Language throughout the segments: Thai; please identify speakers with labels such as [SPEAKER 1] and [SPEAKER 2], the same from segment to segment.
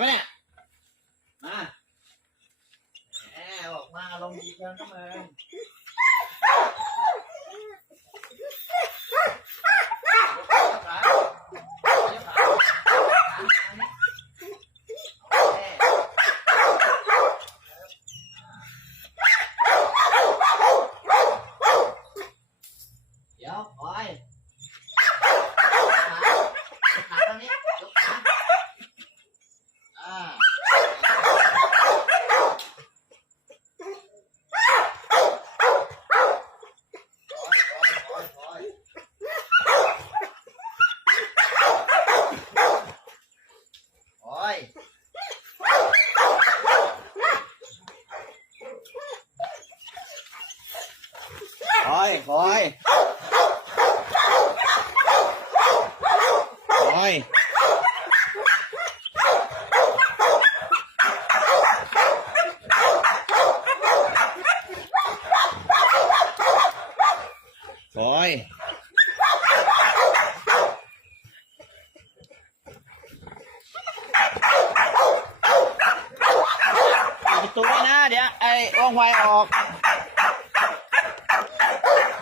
[SPEAKER 1] ไหมเนี่ยมาแหมออกมาลงดีกันก็มึง rồi. Rồi rồi. Rồi. Rồi. ไวออก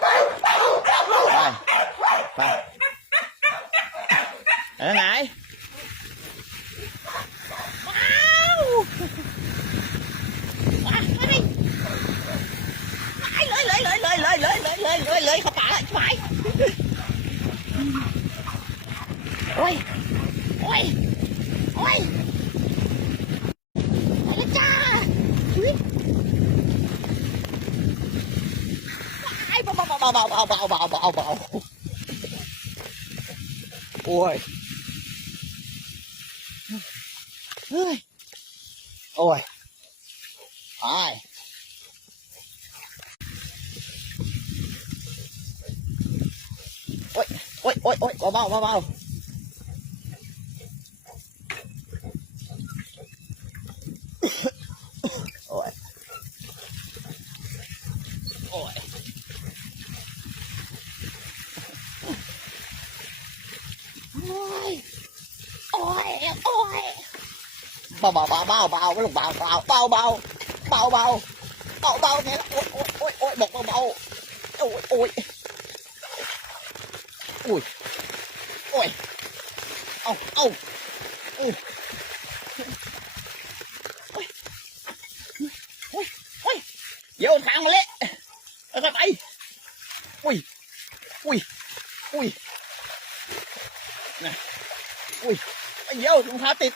[SPEAKER 1] ไปไปไปไห bao bao bao bao bao bao bao. Ôi. Ôi. Ai? Ôi ôi ôi ôi, có bao bao bao. เบาเบาเบาเบาเบาลูกเบาเบาเบาเบาเบาเบาเบาเบาเนี่ยโอ้ยโอ้ยโอ้ยโอ้ยบอกเบาเบาโอ้ยโอ้ยโอ้ยโอ้ยเอาเอาโอ้ยโอ้ยโอ้ยโอ้ยเดี๋ยวทางเละเอาไปอุ้ยอุ้ยอุ้ยนะอุ้ยเดี๋ยวรองเท้าติด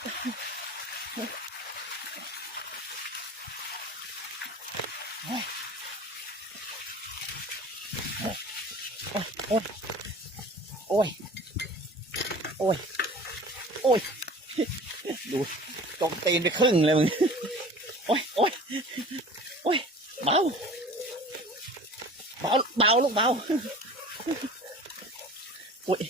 [SPEAKER 1] โอ้ย โอ้ย โอ้ย โอ้ย ดูจงตีนไปครึ่งเลยมึง โอ้ย โอ้ย โอ้ย เบา เบา เบาลูกเบา โอ้ย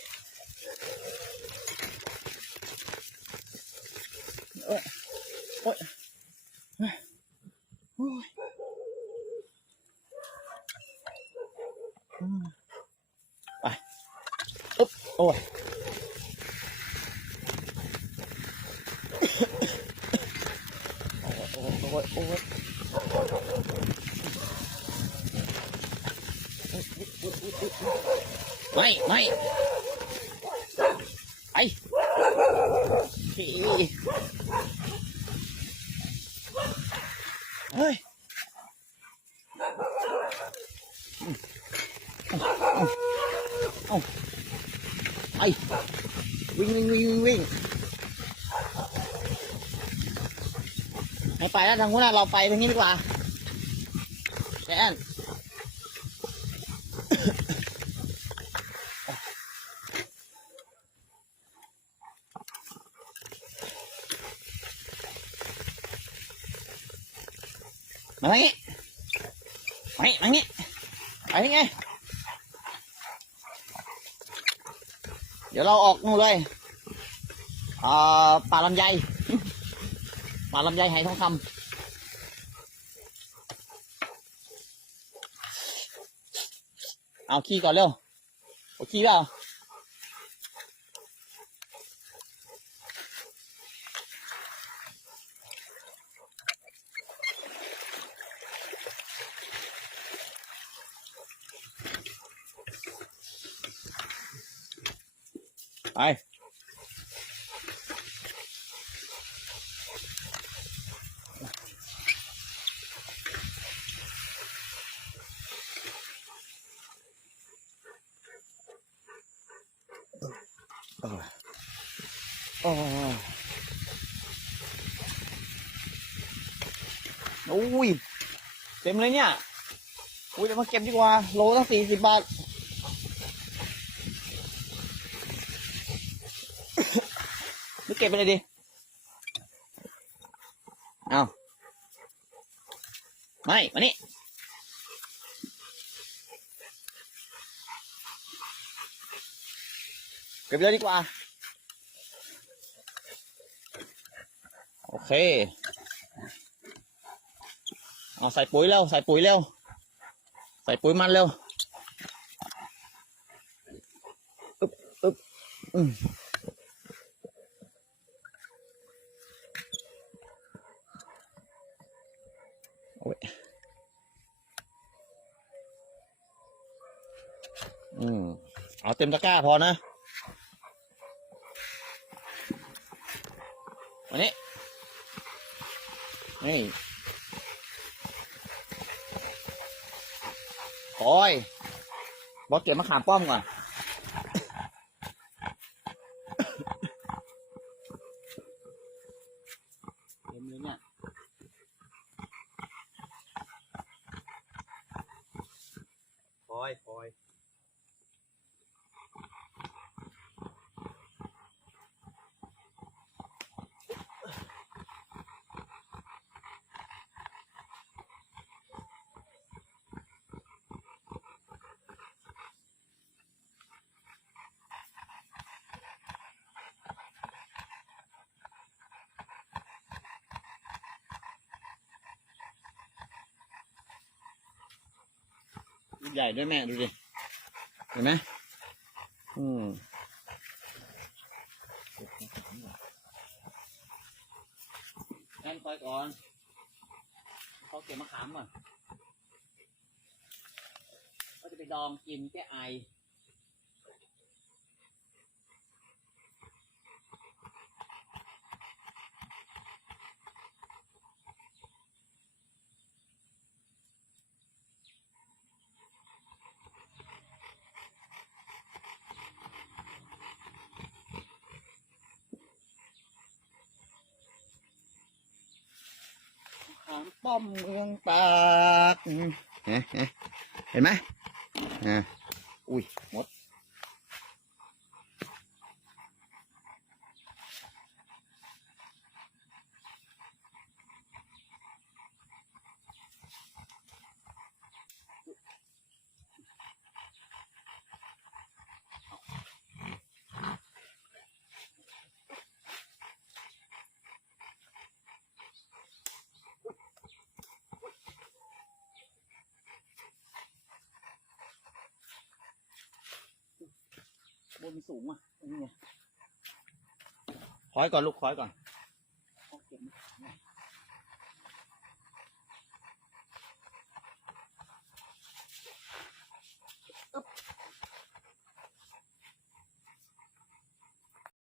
[SPEAKER 1] ôi. Ôi ôi mày mày. Ấy ơi ông ông ông ไปวิ่งวิ่งวิ่งวิ่งไม่ไปแล้วทางนู้นเราไปทางนี้ดีกว่าแอนมาทางนี้ไปทางนี้ไปยังไง ดี๋ยวเราออกนู่นเลยอ่าป่าลำไยป่าลำไยไหทองคำเอาขี้ก่อนเร็วเอขี้เปล่า โอ้อุ้ยเต็มเลยเนี่ยอุ้ยเดี๋ยวมาเก็บดีกว่า โลตั้งสี่สิบบาทนึกเก็บไปเลยดิเอาไม่มานี่เก็บไปเลยดีกว่า โอ เค เอาใส่ปุ๋ยเร็ว ใส่ปุ๋ยเร็ว ใส่ปุ๋ยมันเร็วอึ๊บอึ๊บอืมโอ้ยอืม เอาเต็มตะกร้าพอนะวันนี้ นี่โอ้ยบอกเก็บมะขามป้อมก่อน เต็มเลยเนี่ยคอยคอยลูก ใหญ่ด้วยแม่ดูดิ เห็นไหมอืมแอนคอยก่อนเขาเก็บมะขามก่อนเขาจะไปดองกินแก้ไอ ป้อมเมืองปาก เห็นไหมอ่าอุ้ยมด บนสูงอะนี่ไงคอยก่อนลูกคอยก่อน